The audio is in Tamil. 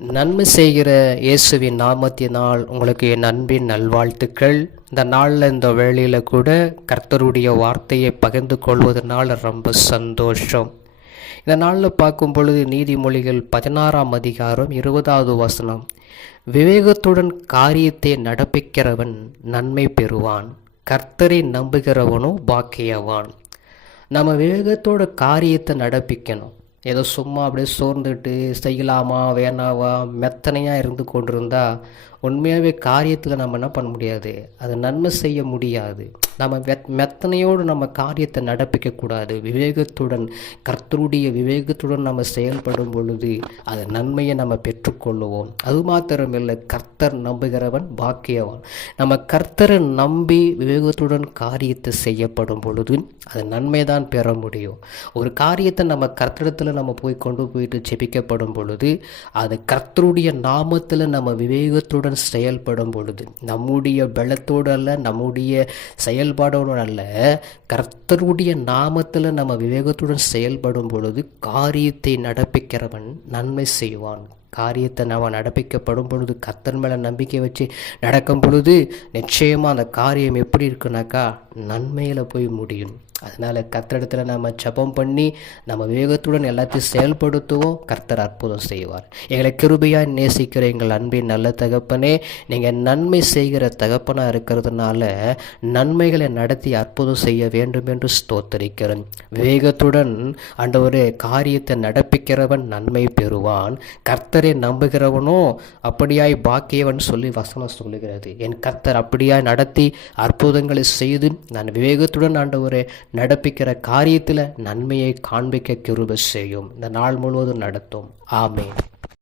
நன்மை செய்கிற இயேசுவின் நாமத்தினால் உங்களுக்கு என் அன்பின் நல்வாழ்த்துக்கள். இந்த நாளில் இந்த வேளையில் கூட கர்த்தருடைய வார்த்தையை பகிர்ந்து கொள்வதனால ரொம்ப சந்தோஷம். இந்த நாளில் பார்க்கும் பொழுது நீதிமொழிகள் பதினாறாம் அதிகாரம் இருபதாவது வசனம். விவேகத்துடன் காரியத்தை நடப்பிக்கிறவன் நன்மை பெறுவான் கர்த்தரை நம்புகிறவனும் பாக்கியவான். நம்ம விவேகத்தோட காரியத்தை நடப்பிக்கணும். ஏதோ சும்மா அப்படியே சோர்ந்துட்டு செய்யலாமா வேணாவா மெத்தனையாக இருந்து கொண்டிருந்தால் உண்மையாகவே காரியத்தில் நம்ம என்ன பண்ண முடியாது? அது நன்மை செய்ய முடியாது. நம்ம மெத்தனையோடு நம்ம காரியத்தை நடப்பிக்கக்கூடாது. விவேகத்துடன் கர்த்தருடைய விவேகத்துடன் நம்ம செயல்படும் பொழுது அது நன்மையை நம்ம பெற்றுக்கொள்ளுவோம். அது மாத்திரமில்லை கர்த்தர் நம்புகிறவன் பாக்கியவன். நம்ம கர்த்தரை நம்பி விவேகத்துடன் காரியத்தை செய்யப்படும் பொழுது அது நன்மை தான் பெற முடியும். ஒரு காரியத்தை நம்ம கர்த்தடத்தில் நம்ம போய் கொண்டு போயிட்டு ஜெபிக்கப்படும் பொழுது அது கர்த்தருடைய நாமத்தில் நம்ம விவேகத்துடன் செயல்படும் பொழுது நம்முடைய பலத்தோடு அல்ல நம்முடைய செயல்பாடோடு அல்ல கர்த்தருடைய நாமத்தில் நம்ம விவேகத்துடன் செயல்படும் பொழுது காரியத்தை நடப்பிக்கிறவன் நன்மை செய்வான். காரியத்தை நம்ம நடப்பிக்கப்படும் பொழுது கத்தன் மேலே நம்பிக்கை வச்சு நடக்கும் பொழுது நிச்சயமாக அந்த காரியம் எப்படி இருக்குனாக்கா நன்மையில் போய் முடியும். அதனால் கர்த்தரிடத்தில் நம்ம ஜபம் பண்ணி நம்ம வேகத்துடன் எல்லாத்தையும் செயல்படுத்துவோம். கர்த்தர் அற்புதம் செய்வார். எங்களை கிருபையாக நேசிக்கிற எங்கள் அன்பின் நல்ல தகப்பனே நீங்கள் நன்மை செய்கிற தகப்பனாக இருக்கிறதுனால நன்மைகளை நடத்தி அற்புதம் செய்ய வேண்டும் என்று ஸ்தோத்தரிக்கிறேன் அந்த ஒரு காரியத்தை நடப்பிக்கிறவன் நன்மை பெறுவான். கர்த்தரை நம்புகிறவனோ அப்படியாய் பாக்கியவன் சொல்லி வசனம் சொல்லுகிறது. என் கர்த்தர் அப்படியாய் நடத்தி அற்புதங்களை செய்து நான் விவேகத்துடன் ஆண்டவரை நடப்பிக்கிற காரியத்தில் நன்மையை காண்பிக்க கிருப செய்யும். இந்த நாள் முழுவதும் நடத்தும். ஆமே